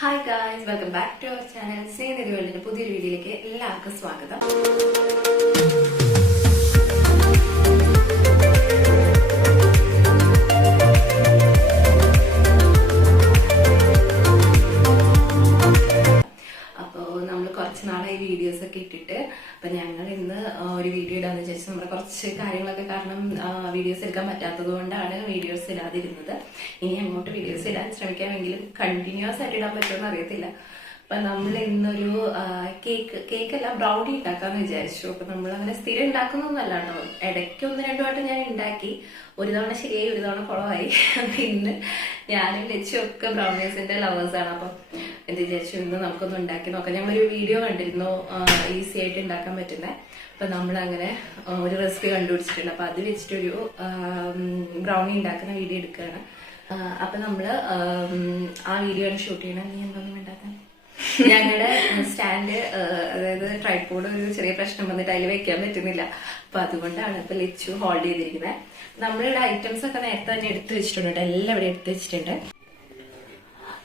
Hi guys, welcome back to our channel Snehitha വേൾഡിന്റെ പുതിയൊരു വീഡിയോയിലേക്ക് എല്ലാവർക്കും സ്വാഗതം. കുറച്ച് നാളായി വീഡിയോസ് ഒക്കെ ഇട്ടിട്ട് അപ്പൊ ഞങ്ങൾ ഇന്ന് ഒരു വീഡിയോ ഇടാന്ന് വിചാരിച്ചു. നമ്മുടെ കുറച്ച് കാര്യങ്ങളൊക്കെ കാരണം വീഡിയോസ് എടുക്കാൻ പറ്റാത്തത് കൊണ്ടാണ് വീഡിയോസ് ഇടാതിരുന്നത്. ഇനി അങ്ങോട്ട് വീഡിയോസ് ഇടാൻ ശ്രമിക്കാമെങ്കിലും കണ്ടിന്യൂസ് ആയിട്ട് ഇടാൻ പറ്റുമെന്ന് അറിയത്തില്ല. അപ്പൊ നമ്മൾ ഇന്നൊരു കേക്കല്ല ബ്രൗണി ഉണ്ടാക്കാന്ന് വിചാരിച്ചു. അപ്പൊ നമ്മൾ അങ്ങനെ സ്ഥിരം ഉണ്ടാക്കുന്നൊന്നല്ല കേട്ടോ. ഇടയ്ക്ക് 1-2 വട്ടം ഞാൻ ഉണ്ടാക്കി. ഒരു തവണ ശരിയായി, ഒരു തവണ കുളമായി. അപ്പൊ ഇന്ന് ഞാനും ലച്ചും ഒക്കെ ബ്രൗണീസിന്റെ ലവേഴ്സാണ്. അപ്പം എന്ത് വിചാരിച്ചു, ഇന്ന് നമുക്കൊന്ന് ഉണ്ടാക്കി നോക്കാം. ഞങ്ങളൊരു വീഡിയോ കണ്ടിരുന്നു ഈസി ആയിട്ട് ഉണ്ടാക്കാൻ പറ്റുന്നത്. അപ്പൊ നമ്മളങ്ങനെ ഒരു റെസിപ്പി കണ്ടുപിടിച്ചിട്ടുണ്ട്. അപ്പൊ അത് വെച്ചിട്ടൊരു ബ്രൗണി ഉണ്ടാക്കുന്ന വീഡിയോ എടുക്കുകയാണ്. അപ്പൊ നമ്മള് ആ വീഡിയോ ആണ് ഷൂട്ട് ചെയ്യണം. നീ എന്തൊന്നും ഉണ്ടാക്കാൻ ഞങ്ങളുടെ സ്റ്റാൻഡ്, അതായത് ട്രൈപോഡ് ഒരു ചെറിയ പ്രശ്നം വന്നിട്ട് അതിൽ വെക്കാൻ പറ്റുന്നില്ല. അപ്പൊ അതുകൊണ്ടാണ് ഇപ്പൊ ലച്ചു ഹോൾഡ് ചെയ്തിരിക്കുന്നത്. നമ്മളുടെ ഐറ്റംസ് ഒക്കെ നേരത്തെ തന്നെ എടുത്തു വെച്ചിട്ടുണ്ട്, എല്ലാം ഇവിടെ എടുത്തു വെച്ചിട്ടുണ്ട്.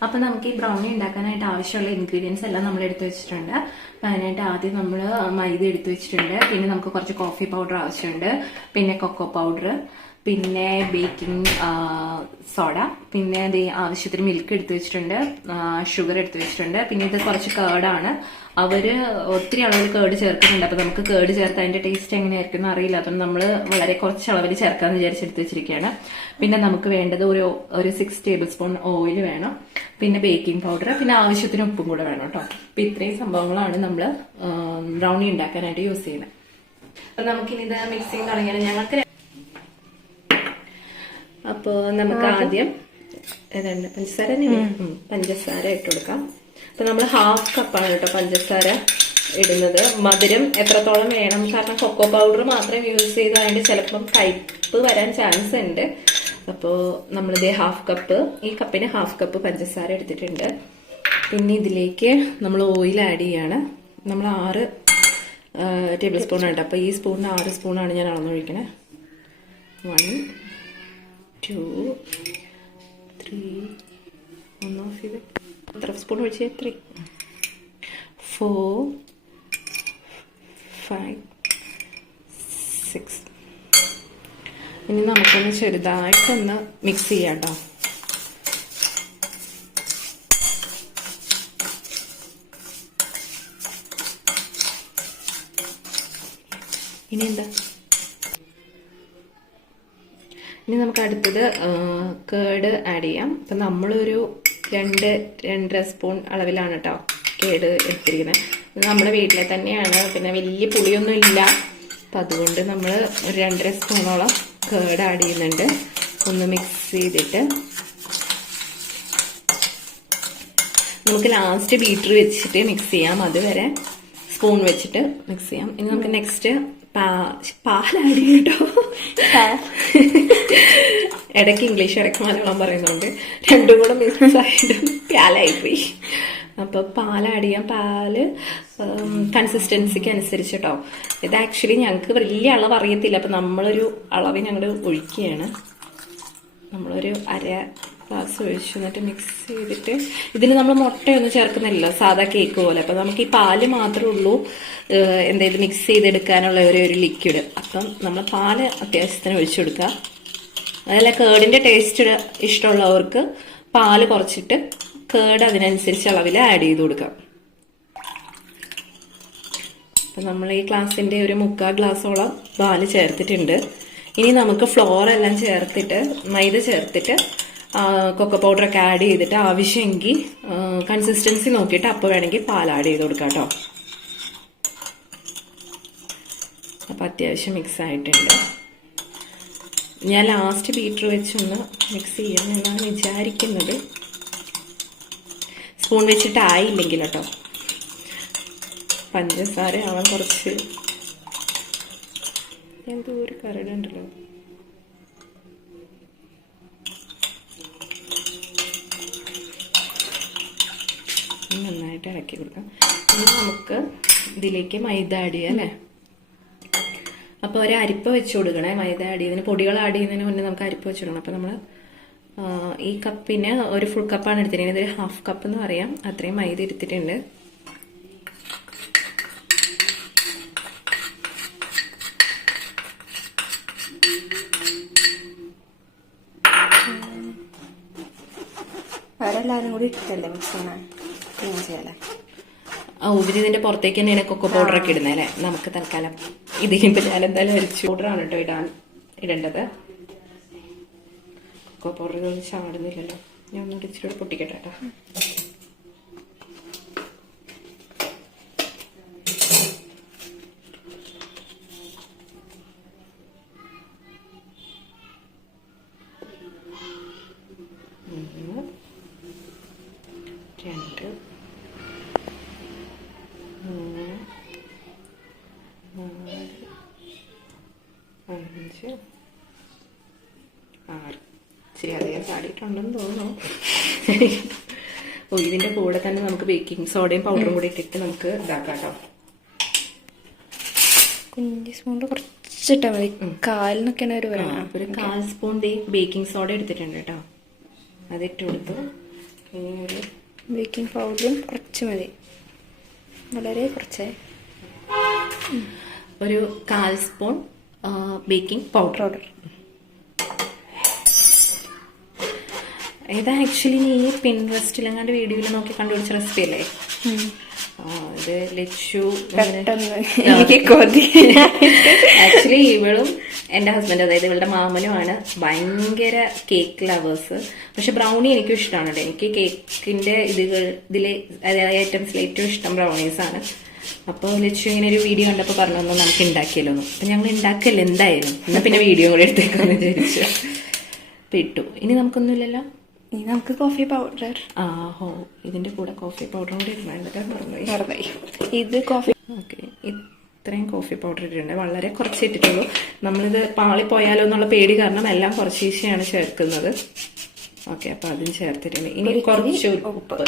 അപ്പൊ നമുക്ക് ഈ ബ്രൗണി ഉണ്ടാക്കാനായിട്ട് ആവശ്യമുള്ള ഇൻഗ്രീഡിയൻസ് എല്ലാം നമ്മൾ എടുത്തു വെച്ചിട്ടുണ്ട്. അപ്പൊ അതിനായിട്ട് ആദ്യം നമ്മൾ മൈദ എടുത്തു വെച്ചിട്ടുണ്ട്. പിന്നെ നമുക്ക് കുറച്ച് കോഫി പൗഡർ ആവശ്യമുണ്ട്. പിന്നെ കൊക്കോ പൗഡർ, പിന്നെ ബേക്കിംഗ് സോഡ, പിന്നെ അത് ആവശ്യത്തിന് മിൽക്ക് എടുത്തു വെച്ചിട്ടുണ്ട്, ഷുഗർ എടുത്തു വെച്ചിട്ടുണ്ട്. പിന്നെ ഇത് കുറച്ച് കേർഡാണ്. അവര് ഒത്തിരി അളവിൽ കേർഡ് ചേർക്കുന്നുണ്ട്. അപ്പൊ നമുക്ക് കേർഡ് ചേർത്ത് അതിന്റെ ടേസ്റ്റ് എങ്ങനെയായിരിക്കും അറിയില്ല. അതുകൊണ്ട് നമ്മൾ വളരെ കുറച്ച് അളവിൽ ചേർക്കാന്ന് വിചാരിച്ചെടുത്ത് വെച്ചിരിക്കുകയാണ്. പിന്നെ നമുക്ക് വേണ്ടത് ഒരു 6 ടേബിൾ സ്പൂൺ ഓയിൽ വേണം. പിന്നെ ബേക്കിംഗ് പൗഡർ, പിന്നെ ആവശ്യത്തിന് ഉപ്പും കൂടെ വേണം കേട്ടോ. അപ്പൊ ഇത്രയും സംഭവങ്ങളാണ് നമ്മൾ ബ്രൗണി ഉണ്ടാക്കാനായിട്ട് യൂസ് ചെയ്യുന്നത്. അപ്പൊ നമുക്കിനി ഇത് മിക്സിങ് തുടങ്ങിയാൽ ഞങ്ങൾക്ക് അപ്പോ നമുക്ക് ആദ്യം ഏതാണ്ട് പഞ്ചസാര ഇട്ട് കൊടുക്കാം. അപ്പൊ നമ്മൾ 1/2 കപ്പാണ് കേട്ടോ പഞ്ചസാര ഇടുന്നത്. മധുരം എത്രത്തോളം വേണം, കാരണം കൊക്കോ പൗഡർ മാത്രം യൂസ് ചെയ്തതുകൊണ്ട് ചിലപ്പം കയ്പ്പ് വരാൻ ചാൻസ് ഉണ്ട്. അപ്പോ നമ്മളിത് 1/2 കപ്പ്, ഈ കപ്പിന് 1/2 കപ്പ് പഞ്ചസാര എടുത്തിട്ടുണ്ട്. പിന്നെ ഇതിലേക്ക് നമ്മൾ ഓയിൽ ആഡ് ചെയ്യാണ്. നമ്മൾ 6 ടേബിൾ സ്പൂൺ ഉണ്ട്. അപ്പൊ ഈ സ്പൂണിന് 6 സ്പൂണാണ് ഞാൻ അളന്നൊഴിക്കണേ. 1 2 3 എത്ര സ്പൂൺ ഒഴിച്ച് 3 4 5 6. ഇനി നമുക്കൊന്ന് ചെറുതായിട്ടൊന്ന് മിക്സ് ചെയ്യാം കേട്ടോ. ഇനി എന്താ, ഇനി നമുക്ക് അടുത്തത് കേർഡ് ആഡ് ചെയ്യാം. അപ്പം നമ്മളൊരു 2-2.5 സ്പൂൺ അളവിലാണ് കേട്ടോ കേർഡ് എടുത്തിരിക്കുന്നത്. നമ്മുടെ വീട്ടിലെ തന്നെയാണ്, പിന്നെ വലിയ പുളിയൊന്നും ഇല്ല. അപ്പം അതുകൊണ്ട് നമ്മൾ ഒരു 2.5 സ്പൂണോളം കേർഡ് ആഡ് ചെയ്യുന്നുണ്ട്. ഒന്ന് മിക്സ് ചെയ്തിട്ട് നമുക്ക് ലാസ്റ്റ് ബീറ്റർ വെച്ചിട്ട് മിക്സ് ചെയ്യാം. അതുവരെ സ്പൂൺ വെച്ചിട്ട് മിക്സ് ചെയ്യാം. ഇനി നമുക്ക് നെക്സ്റ്റ് പാൽ ആഡ് ചെയ്യും കേട്ടോ. ഇടയ്ക്ക് ഇംഗ്ലീഷ് ഇടയ്ക്ക് മലയാളം പറയുന്നുണ്ട്, രണ്ടും കൂടെ മിക്സ് ആയിട്ട് പാലായി പോയി. അപ്പൊ പാൽ ആഡ് ചെയ്യാം. പാല് കൺസിസ്റ്റൻസിക്ക് അനുസരിച്ച് കേട്ടോ. ഇത് ആക്ച്വലി ഞങ്ങൾക്ക് വലിയ അളവ് അറിയത്തില്ല. അപ്പൊ നമ്മളൊരു അളവ് ഞങ്ങൾ ഒഴിക്കുകയാണ്. നമ്മളൊരു 1/2 ഗ്ലാസ് ഒഴിച്ചു, എന്നിട്ട് മിക്സ് ചെയ്തിട്ട് ഇതിന് നമ്മൾ മുട്ടയൊന്നും ചേർക്കുന്നില്ല, സാധാ കേക്ക് പോലെ. അപ്പൊ നമുക്ക് ഈ പാല് മാത്രമേ ഉള്ളൂ എന്തായാലും മിക്സ് ചെയ്തെടുക്കാനുള്ള ഒരു ലിക്വിഡ്. അപ്പം നമ്മൾ പാല് അത്യാവശ്യത്തിന് ഒഴിച്ചു കൊടുക്കുക. അതല്ല, കേർഡിന്റെ ടേസ്റ്റ് ഇഷ്ടമുള്ളവർക്ക് പാല് കുറച്ചിട്ട് കേർഡ് അതിനനുസരിച്ച് അളവിൽ ആഡ് ചെയ്ത് കൊടുക്കാം. അപ്പം നമ്മൾ ഈ ഗ്ലാസിന്റെ ഒരു 3/4 ഗ്ലാസോളം പാല് ചേർത്തിട്ടുണ്ട്. ഇനി നമുക്ക് ഫ്ലോർ എല്ലാം ചേർത്തിട്ട്, മൈദ ചേർത്തിട്ട്, കൊക്കോ പൗഡറൊക്കെ ആഡ് ചെയ്തിട്ട് ആവശ്യമെങ്കിൽ കൺസിസ്റ്റൻസി നോക്കിയിട്ട് അപ്പോൾ വേണമെങ്കിൽ പാൽ ആഡ് ചെയ്ത് കൊടുക്കാം കേട്ടോ. അപ്പം അത്യാവശ്യം മിക്സ് ആയിട്ടുണ്ട്. ഞാൻ ലാസ്റ്റ് ബീറ്റർ വെച്ചൊന്ന് മിക്സ് ചെയ്യാമെന്നാണ് വിചാരിക്കുന്നത്. സ്പൂൺ വെച്ചിട്ട് ആയില്ലെങ്കിൽ കേട്ടോ. പഞ്ചസാര ആവാൻ കുറച്ച് എന്തോ ഒരു കരടുണ്ടല്ലോ. നന്നായിട്ട് ഇളക്കി കൊടുക്കാം. ഇനി നമുക്ക് ഇതിലേക്ക് മൈദ ആഡ് ചെയ്യാം അല്ലേ. അപ്പോൾ ഒരു അരിപ്പ വെച്ച് കൊടുക്കണേ. മൈദ ആഡ് ചെയ്യുന്നതിന്, പൊടികൾ ആഡ് ചെയ്യുന്നതിന് മുന്നേ നമുക്ക് അരിപ്പ വെച്ച് കൊടുക്കണം. അപ്പോൾ നമ്മൾ ഈ കപ്പിന് ഒരു ഫുൾ കപ്പാണ് എടുത്തിരിക്കുന്നത്. ഇതൊരു ഹാഫ് കപ്പ് എന്ന് പറയാം. അത്രയും മൈദ എടുത്തിട്ടുണ്ട്. അവരെല്ലാവരും കൂടി ഇട്ടല്ലേ മിക്സ് ചെയ്യാല്ലേ? ഇതിന്റെ പുറത്തേക്ക് തന്നെയാണ് കൊക്കോ പൗഡർ ഒക്കെ ഇടുന്നത് അല്ലേ? നമുക്ക് തൽക്കാലം ഇതിപ്പോ ഞാൻ എന്തായാലും അരിച്ചു പൗഡറാണ് കേട്ടോ ഇടേണ്ടത്. കൊക്കോ പൗഡർ ചാടുന്നില്ലല്ലോ. ഞാൻ ഒന്നും ഇച്ചിരി പൊട്ടിക്കട്ടെ കേട്ടോ. രണ്ട്, മൂന്ന്, നാല്, അഞ്ച്, ആറ്. ശരി, അധികം ചാടിയിട്ടുണ്ടെന്ന് തോന്നുന്നു. ഇതിന്റെ കൂടെ തന്നെ നമുക്ക് ബേക്കിംഗ് സോഡയും പൗഡറും കൂടി ഇട്ടിട്ട് നമുക്ക് ഇതാക്കാം കേട്ടോ. കുഞ്ഞി സ്പൂണിൽ കുറച്ചിട്ടാ മതി. കാലിനൊക്കെയാണ് ഒരു 1/4 സ്പൂൺ ബേക്കിംഗ് സോഡ എടുത്തിട്ടുണ്ട് കേട്ടോ. അതിട്ട് കൊടുത്തു. ഇനി ഒരു ബേക്കിംഗ് പൗഡറും കുറച്ച് മതി, വളരെ കുറച്ച്. ഒരു 1/4 സ്പൂൺ ബേക്കിംഗ് പൗഡർ. ഇത് ആക്ച്വലി ഈ പിൻട്രസ്റ്റിലെങ്ങാണ്ട് വീഡിയോയിൽ നോക്കി കണ്ടുപിടിച്ച റെസിപ്പി അല്ലേ? ഇത് ലച്ചു. ആക്ച്വലി ഇവളും എന്റെ ഹസ്ബൻഡ്, അതായത് ഇവളുടെ മാമനുമാണ് ഭയങ്കര കേക്ക് ലവേഴ്സ്. പക്ഷെ ബ്രൗണി എനിക്കും ഇഷ്ടമാണ്. എനിക്ക് കേക്കിന്റെ ഇതിലെ ഐറ്റംസിൽ ഏറ്റവും ഇഷ്ടം ബ്രൗണീസ് ആണ്. അപ്പോൾ ലച്ചു ഇങ്ങനെ ഒരു വീഡിയോ കണ്ടപ്പോൾ പറഞ്ഞു നമുക്ക് ഉണ്ടാക്കിയല്ലോ. അപ്പൊ ഞങ്ങൾ ഉണ്ടാക്കല്ലേ എന്തായാലും, എന്നാ പിന്നെ വീഡിയോ കൂടെ എടുത്തേക്കാന്ന് വിചാരിച്ചു. അപ്പൊ ഇട്ടു. ഇനി നമുക്കൊന്നുമില്ലല്ലോ. ഇനി നമുക്ക് കോഫി പൗഡർ. ഇതിന്റെ കൂടെ കോഫി പൗഡറും കൂടി ഇടണമായി. ഇത് കോഫി. ഓക്കെ, ഇത്രയും കോഫി പൗഡർ ഇട്ടിട്ടുണ്ട്. വളരെ കുറച്ച് ഇട്ടിട്ടുള്ളൂ. നമ്മളിത് പാളിപ്പോയാലോ എന്നുള്ള പേടി കാരണം എല്ലാം കുറച്ചീശയാണ് ചേർക്കുന്നത്. ഓക്കെ, അപ്പൊ അതും ചേർത്തിട്ടുണ്ട്. ഇനി കുറച്ച് ഉപ്പ്.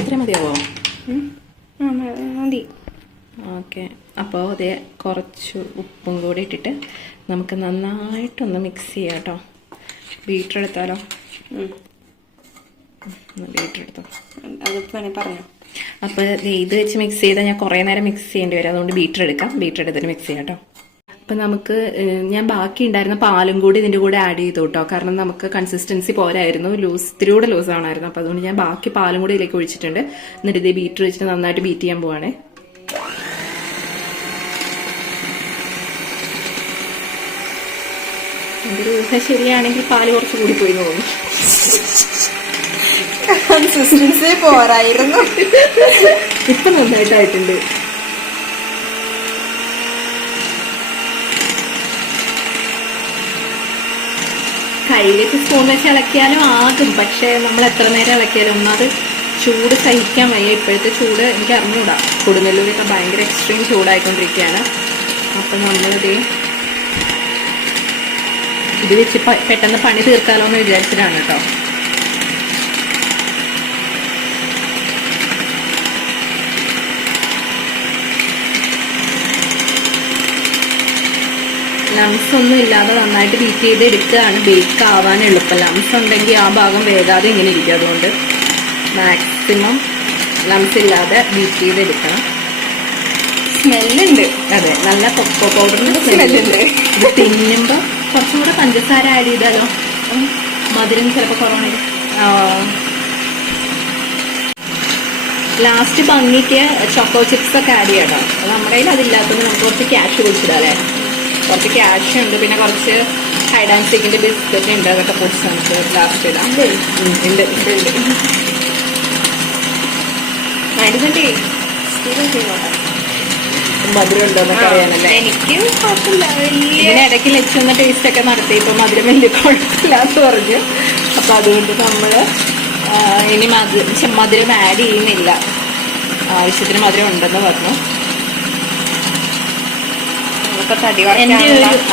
ഇത്ര മതിയാവോ? മതി. ഓക്കെ, അപ്പോൾ അതേ കുറച്ച് ഉപ്പും കൂടി ഇട്ടിട്ട് നമുക്ക് നന്നായിട്ടൊന്ന് മിക്സ് ചെയ്യാം കേട്ടോ. ബീറ്റർ എടുത്താലോ? ബീറ്റർ എടുത്തോ. അതിപ്പോ പറഞ്ഞോ. അപ്പൊ ഇത് വെച്ച് മിക്സ് ചെയ്താൽ ഞാൻ കുറെ നേരം മിക്സ് ചെയ്യേണ്ടി വരും. അതുകൊണ്ട് ബീറ്റർ എടുക്കാം. ബീറ്റർ എടുത്തിട്ട് മിക്സ് ചെയ്യാം കേട്ടോ. അപ്പൊ നമുക്ക് ഞാൻ ബാക്കി ഉണ്ടായിരുന്ന പാലും കൂടി ഇതിന്റെ കൂടെ ആഡ് ചെയ്തു കേട്ടോ. കാരണം നമുക്ക് കൺസിസ്റ്റൻസി പോരായിരുന്നു, ഇത്തിരി കൂടെ ലൂസ് ആണായിരുന്നു. അപ്പൊ അതുകൊണ്ട് ഞാൻ ബാക്കി പാലും കൂടി ഇതിലേക്ക് ഒഴിച്ചിട്ടുണ്ട്. എന്നിട്ട് ഇത് ബീറ്റർ വെച്ചിട്ട് നന്നായിട്ട് ബീറ്റ് ചെയ്യാൻ പോവാണേ. എന്റെ ഒരു ഊഹ ശരിയാണെങ്കിൽ പാല് കുറച്ച് കൂടി പോയി തോന്നുന്നു. കൺസിസ്റ്റൻസി പോരായിരുന്നു. ഇപ്പൊ നന്നായിട്ടായിട്ടുണ്ട്. കയ്യിലേക്ക് സ്പൂൺ വെച്ച് ഇളക്കിയാലും ആകും. പക്ഷെ നമ്മൾ എത്ര നേരം ഇളക്കിയാലും ഒന്നാമത് ചൂട് സഹിക്കാൻ വയ്യ. ഇപ്പോഴത്തെ ചൂട് എനിക്ക് അറിഞ്ഞൂടാ. കൊടുങ്ങല്ലൂരൊക്കെ ഭയങ്കര എക്സ്ട്രീം ചൂടായിക്കൊണ്ടിരിക്കുകയാണ്. അപ്പൊ നമ്മളിത് ഇത് വെച്ച് പെട്ടെന്ന് പണി തീർക്കാലോ എന്ന് വിചാരിച്ചിട്ടാണ് കേട്ടോ. ലംസ് ഒന്നും ഇല്ലാതെ നന്നായിട്ട് ബീറ്റ് ചെയ്ത് എടുക്കുകയാണ് ബേക്ക് ആവാൻ എളുപ്പം. ലംസ് ഉണ്ടെങ്കിൽ ആ ഭാഗം വേകാതെ ഇങ്ങനെ ഇരിക്കും. അതുകൊണ്ട് മാക്സിമം ലംസ് ഇല്ലാതെ ബീറ്റ് ചെയ്ത് എടുക്കണം. സ്മെല്ലുണ്ട്. അതെ, നല്ല കൊക്കോ പൗഡറിന്റെ സ്മെല്ലുണ്ട്. ഇത് തിന്നുമ്പോ കുറച്ചും കൂടെ പഞ്ചസാര ആഡ് ചെയ്താലോ? മധുരം ചിലപ്പോ കുറവാണ്. ലാസ്റ്റ് ഭംഗിക്ക് ചോക്കോ ചിപ്സ് ഒക്കെ ആഡ് ചെയ്യണം. നമ്മുടെ കയ്യിൽ അതില്ലാത്തത് നമുക്ക് കുറച്ച് ക്യാഷ് കുടിച്ചിടാം അല്ലേ? കുറച്ച് ക്യാഷ് ഉണ്ട്, പിന്നെ കുറച്ച് ഹൈഡ് ആൻഡ് സീക്കിന്റെ ബിസ്ക്കറ്റ് ഉണ്ട്. അതൊക്കെ പൊടിച്ച് നമുക്ക് ലാസ്റ്റ് ഇടാം. ഉണ്ട്. മധുരം ഉണ്ടോ എന്നൊക്കെ അറിയാനല്ലേ? എനിക്ക് കുഴപ്പമില്ല. ഇതിനിടയ്ക്ക് ലക്ഷ്യം ടേസ്റ്റ് ഒക്കെ നടത്തി. ഇപ്പൊ മധുരം വലിയ കുഴപ്പമില്ലാന്ന് പറഞ്ഞു. അപ്പൊ അതുകൊണ്ട് നമ്മള് ഇനി മധുരം ആഡ് ചെയ്യുന്നില്ല. ആവശ്യത്തിന് മധുരം ഉണ്ടെന്ന് പറഞ്ഞു.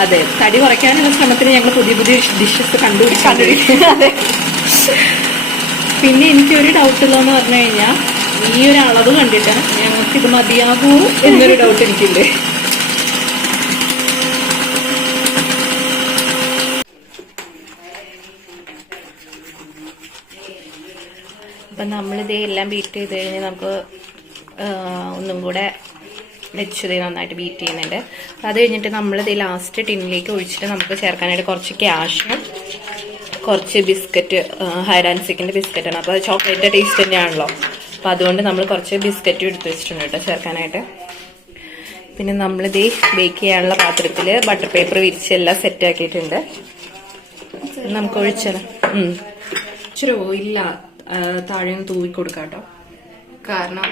അതെ, തടി കുറയ്ക്കാനുള്ള ശ്രമത്തിന് ഞങ്ങൾ പുതിയ പുതിയ ഡിഷസ് കണ്ടുപിടിച്ചു. പിന്നെ എനിക്കൊരു ഡൗട്ട് ഉള്ളതെന്ന് പറഞ്ഞു കഴിഞ്ഞാൽ ഈ ഒരു അളവ് കണ്ടിട്ട് ഞങ്ങൾക്ക് ഇത് മതിയാകൂ എന്നൊരു ഡൗട്ട് എനിക്കുണ്ട്. അപ്പം നമ്മളിത് എല്ലാം ബീറ്റ് ചെയ്ത് കഴിഞ്ഞ് നമുക്ക് ഒന്നും കൂടെ വെച്ചത് നന്നായിട്ട് ബീറ്റ് ചെയ്യുന്നുണ്ട്. അത് കഴിഞ്ഞിട്ട് നമ്മളിത് ലാസ്റ്റ് ടിന്നിലേക്ക് ഒഴിച്ചിട്ട് നമുക്ക് ചേർക്കാനായിട്ട് കുറച്ച് ക്യാഷും കുറച്ച് ബിസ്ക്കറ്റ്, ഹൈഡ് ആൻഡ് സിക്കിൻ്റെ ബിസ്ക്കറ്റാണ്. അപ്പോൾ അത് ചോക്ലേറ്റ് ടേസ്റ്റ് തന്നെയാണല്ലോ. അപ്പോൾ അതുകൊണ്ട് നമ്മൾ കുറച്ച് ബിസ്ക്കറ്റും എടുത്ത് വെച്ചിട്ടുണ്ട് കേട്ടോ ചേർക്കാനായിട്ട്. പിന്നെ നമ്മളിത് ബേക്ക് ചെയ്യാനുള്ള പാത്രത്തിൽ ബട്ടർ പേപ്പർ വിരിച്ച് എല്ലാം സെറ്റ് ആക്കിയിട്ടുണ്ട്. നമുക്ക് ഒഴിച്ചാൽ ഇച്ചിരി ഓയിലില്ല താഴെ ഒന്ന് തൂവി കൊടുക്കാം കേട്ടോ. കാരണം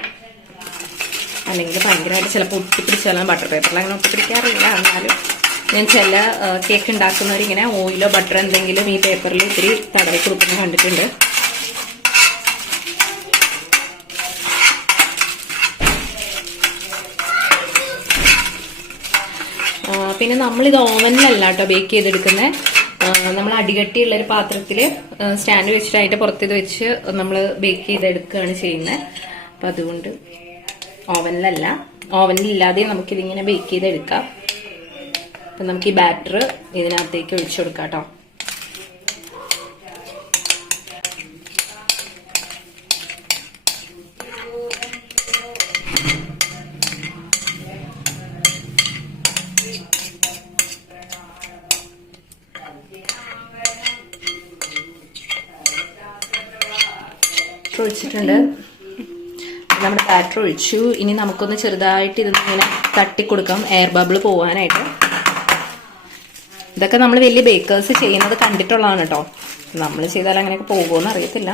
അല്ലെങ്കിൽ ഭയങ്കരമായിട്ട് ചിലപ്പോൾ ഒട്ടിപ്പിടിച്ചാലും ബട്ടർ പേപ്പറിൽ അങ്ങനെ ഒട്ടിപ്പിടിക്കാറില്ല. എന്നാലും ഞാൻ ചില കേക്ക് ഉണ്ടാക്കുന്നവരിങ്ങനെ ഓയിലോ ബട്ടറോ എന്തെങ്കിലും ഈ പേപ്പറിൽ ഇത്തിരി തടവി കൊടുക്കുന്നത് കണ്ടിട്ടുണ്ട്. പിന്നെ നമ്മളിത് ഓവനിലല്ല കേട്ടോ ബേക്ക് ചെയ്തെടുക്കുന്നത്. നമ്മൾ അടികട്ടിയുള്ളൊരു പാത്രത്തിൽ സ്റ്റാൻഡ് വെച്ചിട്ട് അതിൻ്റെ പുറത്തിത് വെച്ച് നമ്മൾ ബേക്ക് ചെയ്തെടുക്കുകയാണ് ചെയ്യുന്നത്. അപ്പം അതുകൊണ്ട് ഓവനിലല്ല, ഓവനിലില്ലാതെ നമുക്കിതിങ്ങനെ ബേക്ക് ചെയ്തെടുക്കാം. അപ്പം നമുക്ക് ഈ ബാറ്റർ ഇതിനകത്തേക്ക് ഒഴിച്ചു കൊടുക്കാം കേട്ടോ. ഒഴിച്ചിട്ടുണ്ട്. നമ്മുടെ ബാറ്റർ ഒഴിച്ചു. ഇനി നമുക്കൊന്ന് ചെറുതായിട്ട് ഇങ്ങനെ തട്ടിക്കൊടുക്കാം എയർ ബബിൾ പോകാനായിട്ട്. ഇതൊക്കെ നമ്മൾ വലിയ ബേക്കേഴ്സ് ചെയ്യുന്നത് കണ്ടിട്ടുള്ളതാണ് കേട്ടോ. നമ്മൾ ചെയ്താൽ അങ്ങനെയൊക്കെ പോകുമെന്ന് അറിയത്തില്ല.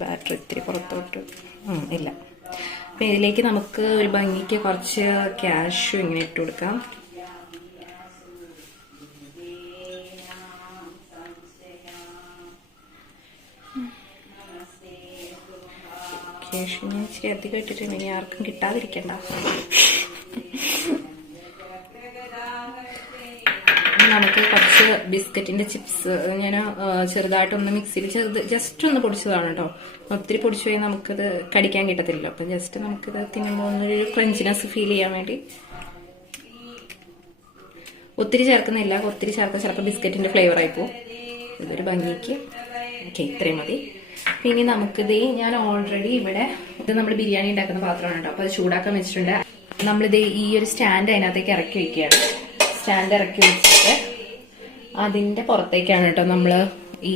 ബാറ്റർ ഇത്തിരി പുറത്തോട്ട് ഇല്ല. അപ്പം ഇതിലേക്ക് നമുക്ക് ഒരു ഭംഗിക്ക് കുറച്ച് ക്യാഷും ഇങ്ങനെ ഇട്ട് കൊടുക്കാം. ക്യാഷ് ഞാൻ ഇച്ചിരി അധികം ഇട്ടിട്ടുണ്ട്, ഇനി ആർക്കും കിട്ടാതിരിക്കണ്ട. നമുക്ക് കുറച്ച് ബിസ്ക്കറ്റിന്റെ ചിപ്സ് ഞാൻ ചെറുതായിട്ടൊന്ന് മിക്സിയിൽ ജസ്റ്റ് ഒന്ന് പൊടിച്ചതാണ് കേട്ടോ. ഒത്തിരി പൊടിച്ചു പോയി നമുക്കത് കടിക്കാൻ കിട്ടത്തില്ലല്ലോ. അപ്പം ജസ്റ്റ് നമുക്കിത് തിന്നുമ്പോൾ ഒന്നൊരു ക്രഞ്ചിനെസ് ഫീൽ ചെയ്യാൻ വേണ്ടി ഒത്തിരി ചേർക്കുന്നില്ല. ഒത്തിരി ചേർക്കാൻ ചിലപ്പോൾ ബിസ്ക്കറ്റിന്റെ ഫ്ലേവർ ആയിപ്പോവും. ഇതൊരു ഭംഗിക്ക് ഓക്കെ, ഇത്രയും മതി. പിന്നെ നമുക്കിത് ഞാൻ ഓൾറെഡി ഇവിടെ ഇത് നമ്മൾ ബിരിയാണി ഉണ്ടാക്കുന്ന പാത്രമാണ് കേട്ടോ. അപ്പോൾ അത് ചൂടാക്കാൻ വെച്ചിട്ടുണ്ട്. നമ്മളിത് ഈ ഒരു സ്റ്റാൻഡ് അതിനകത്തേക്ക് ഇറക്കി വെക്കുകയാണ്. സ്റ്റാൻഡ് ഇറക്കി വെച്ചിട്ട് അതിന്റെ പുറത്തേക്കാണ് കേട്ടോ നമ്മൾ ഈ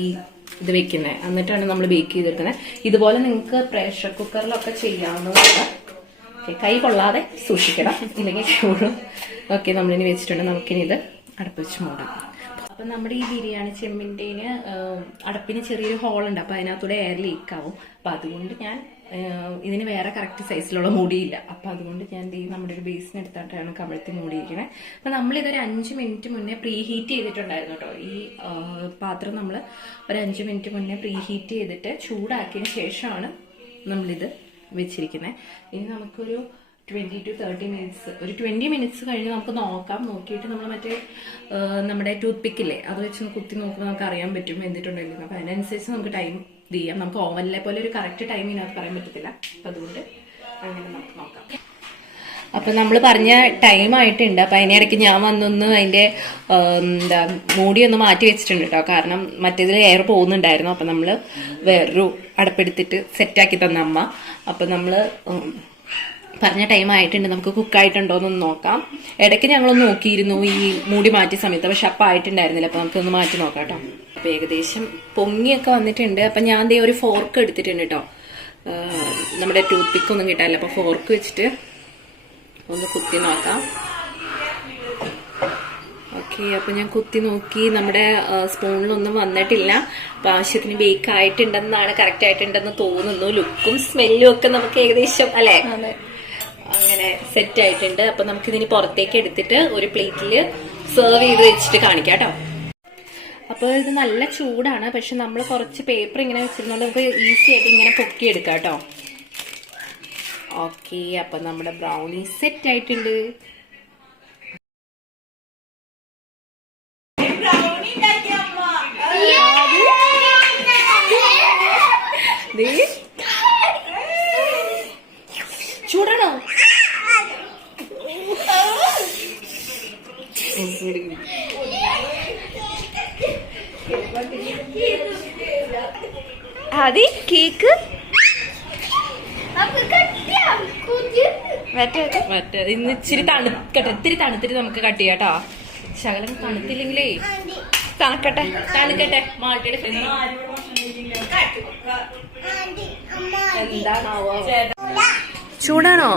ഇത് വെക്കുന്നത്. എന്നിട്ടാണ് നമ്മൾ ബേക്ക് ചെയ്തെടുക്കുന്നത്. ഇതുപോലെ നിങ്ങൾക്ക് പ്രഷർ കുക്കറിലൊക്കെ ചെയ്യാവുന്നതാണ്. കൈ കൊള്ളാതെ സൂക്ഷിക്കണം, ഇല്ലെങ്കിൽ ചൂടും. ഓക്കെ, നമ്മളിനി വെച്ചിട്ടുണ്ട്. നമുക്കിനി ഇത് അടപ്പ് വെച്ച് മൂടാം. അപ്പം നമ്മുടെ ഈ ബിരിയാണി ചെമ്മിൻ്റെന് അടപ്പിന് ചെറിയൊരു ഹോളുണ്ട്. അപ്പം അതിനകത്തൂടെ എയർ ലീക്ക് ആവും. അപ്പം അതുകൊണ്ട് ഞാൻ ഇതിന് വേറെ കറക്റ്റ് സൈസിലുള്ള മൂടിയില്ല. അപ്പം അതുകൊണ്ട് ഞാൻ നമ്മുടെ ഒരു ബേസിന് എടുത്തിട്ടാണ് കമഴ്ത്തി മൂടിയിരിക്കുന്നത്. അപ്പം നമ്മളിതൊരു 5 മിനിറ്റ് മുന്നേ പ്രീ ഹീറ്റ് ചെയ്തിട്ടുണ്ടായിരുന്നു കേട്ടോ. ഈ പാത്രം നമ്മൾ ഒരു 5 മിനിറ്റ് മുന്നേ പ്രീ ഹീറ്റ് ചെയ്തിട്ട് ചൂടാക്കിയതിന് ശേഷമാണ് നമ്മളിത് വെച്ചിരിക്കുന്നത്. ഇനി നമുക്കൊരു 20 to 30 മിനിറ്റ്സ്, ഒരു 20 മിനിറ്റ്സ് കഴിഞ്ഞ് നമുക്ക് നോക്കാം. നോക്കിയിട്ട് നമ്മൾ മറ്റേ നമ്മുടെ ടൂത്ത് പിക്കില്ലേ അത് വെച്ച് കുത്തി നോക്കുമ്പോൾ നമുക്ക് അറിയാൻ പറ്റും എന്തിട്ടുണ്ടെങ്കിലും. അപ്പം അതിനനുസരിച്ച് നമുക്ക് ടൈം ചെയ്യാം. നമുക്ക് ഓവനിലെ പോലെ ഒരു കറക്റ്റ് ടൈം ഇതിനകത്ത് പറയാൻ പറ്റത്തില്ല. അപ്പം അതുകൊണ്ട് അങ്ങനെ നമുക്ക് നോക്കാം. അപ്പം നമ്മൾ പറഞ്ഞ ടൈം ആയിട്ടുണ്ട്. അപ്പം അതിനിടയ്ക്ക് ഞാൻ വന്നൊന്ന് അതിൻ്റെ മൂടിയൊന്ന് മാറ്റി വെച്ചിട്ടുണ്ട് കേട്ടോ. കാരണം മറ്റേതിൽ എയർ പോകുന്നുണ്ടായിരുന്നു. അപ്പം നമ്മൾ വേറൊരു അടപ്പെടുത്തിട്ട് സെറ്റാക്കി തന്ന അമ്മ. അപ്പം നമ്മൾ പറഞ്ഞ ടൈം ആയിട്ടുണ്ട്. നമുക്ക് കുക്കായിട്ടുണ്ടോയെന്നൊന്ന് നോക്കാം. ഇടയ്ക്ക് ഞങ്ങളൊന്ന് നോക്കിയിരുന്നു ഈ മൂടി മാറ്റിയ സമയത്ത്, പക്ഷെ അപ്പം ആയിട്ടുണ്ടായിരുന്നില്ല. അപ്പം നമുക്കൊന്ന് മാറ്റി നോക്കാം കേട്ടോ. അപ്പം ഏകദേശം പൊങ്ങിയൊക്കെ വന്നിട്ടുണ്ട്. അപ്പം ഞാൻ ദേ ഒരു ഫോർക്ക് എടുത്തിട്ടുണ്ട് കേട്ടോ. നമ്മുടെ ടൂത്ത് പിക്ക് ഒന്നും കിട്ടാനില്ല. അപ്പം ഫോർക്ക് വെച്ചിട്ട് ഒന്ന് കുത്തി നോക്കാം. ഓക്കെ, അപ്പം ഞാൻ കുത്തി നോക്കി. നമ്മുടെ സ്പൂണിലൊന്നും വന്നിട്ടില്ല. അപ്പം ആവശ്യത്തിന് ബേക്ക് ആയിട്ടുണ്ടെന്നാണ്, കറക്റ്റ് ആയിട്ടുണ്ടെന്ന് തോന്നുന്നു. ലുക്കും സ്മെല്ലും ഒക്കെ നമുക്ക് ഏകദേശം അല്ലേ അങ്ങനെ സെറ്റ് ആയിട്ടുണ്ട്. അപ്പൊ നമുക്കിതിന് പുറത്തേക്ക് എടുത്തിട്ട് ഒരു പ്ലേറ്റിൽ സെർവ് ചെയ്ത് വെച്ചിട്ട് കാണിക്കാം കേട്ടോ. അപ്പോൾ ഇത് നല്ല ചൂടാണ്. പക്ഷെ നമ്മൾ കുറച്ച് പേപ്പർ ഇങ്ങനെ വെച്ചിരുന്നോണ്ട് നമുക്ക് ഈസി ആയിട്ട് ഇങ്ങനെ പൊക്കിയെടുക്കാം കേട്ടോ. ഓക്കെ, അപ്പൊ നമ്മുടെ ബ്രൗണി സെറ്റ് ആയിട്ടുണ്ട്. ചൂടാണോ? ആദി കേക്ക് മറ്റേ ഇന്ന് ഇച്ചിരി തണുക്കട്ടെ, ഇത്തിരി തണുത്തിട്ട് നമുക്ക് കട്ട് ചെയ്യാട്ടോ. ശകലം തണുത്തില്ലെങ്കിലേ തണുക്കട്ടെ. തണുക്കട്ടെ. മാൾട്ടിയുടെ എന്താണാവോ ചൂടാണോ?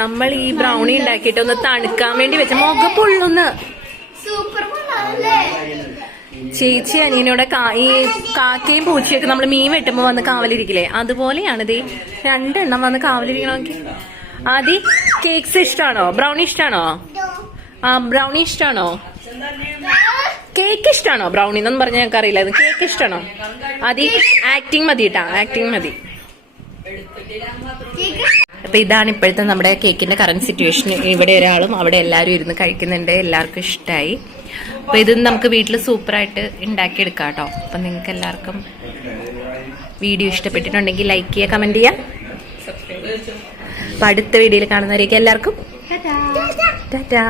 നമ്മൾ ഈ ബ്രൗണി ഉണ്ടാക്കിയിട്ട് ഒന്ന് തണുക്കാൻ വേണ്ടി വെച്ച മുഖം പൊള്ളുന്ന്. ചേച്ചി അനിയനോടെ ഈ കാക്കയും പൂച്ചയൊക്കെ നമ്മൾ മീൻ വെട്ടുമ്പോ വന്ന് കാവലിരിക്കില്ലേ, അതുപോലെയാണിത്. 2 എണ്ണം വന്ന് കാവലിരിക്കണമെങ്കിൽ. ആദ്യം കേക്ക്സ് ഇഷ്ടാണോ? ബ്രൗണി ഇഷ്ടാണോ? ആ ബ്രൗണി ഇഷ്ടാണോ? കേക്ക് ഇഷ്ടാണോ? ബ്രൗണി എന്നൊന്നും പറഞ്ഞാൽ ഞങ്ങൾക്ക് അറിയില്ല. കേക്ക് ഇഷ്ടാണോ? ആദ്യം ആക്ടിങ് മതി കേട്ടാ, ആക്ടിങ് മതി. അപ്പൊ ഇതാണ് ഇപ്പോഴത്തെ നമ്മുടെ കേക്കിന്റെ കറന്റ് സിറ്റുവേഷൻ. ഇവിടെ ഒരാളും അവിടെ എല്ലാവരും ഇരുന്ന് കഴിക്കുന്നുണ്ട്. എല്ലാവർക്കും ഇഷ്ടമായി. അപ്പൊ ഇത് നമുക്ക് വീട്ടിൽ സൂപ്പറായിട്ട് ഉണ്ടാക്കിയെടുക്കാം കേട്ടോ. അപ്പൊ നിങ്ങൾക്ക് എല്ലാവർക്കും വീഡിയോ ഇഷ്ടപ്പെട്ടിട്ടുണ്ടെങ്കിൽ ലൈക്ക് ചെയ്യുക, കമന്റ് ചെയ്യുക. അപ്പൊ അടുത്ത വീഡിയോയിൽ കാണുന്നവരേക്ക് എല്ലാവർക്കും ടാറ്റാ.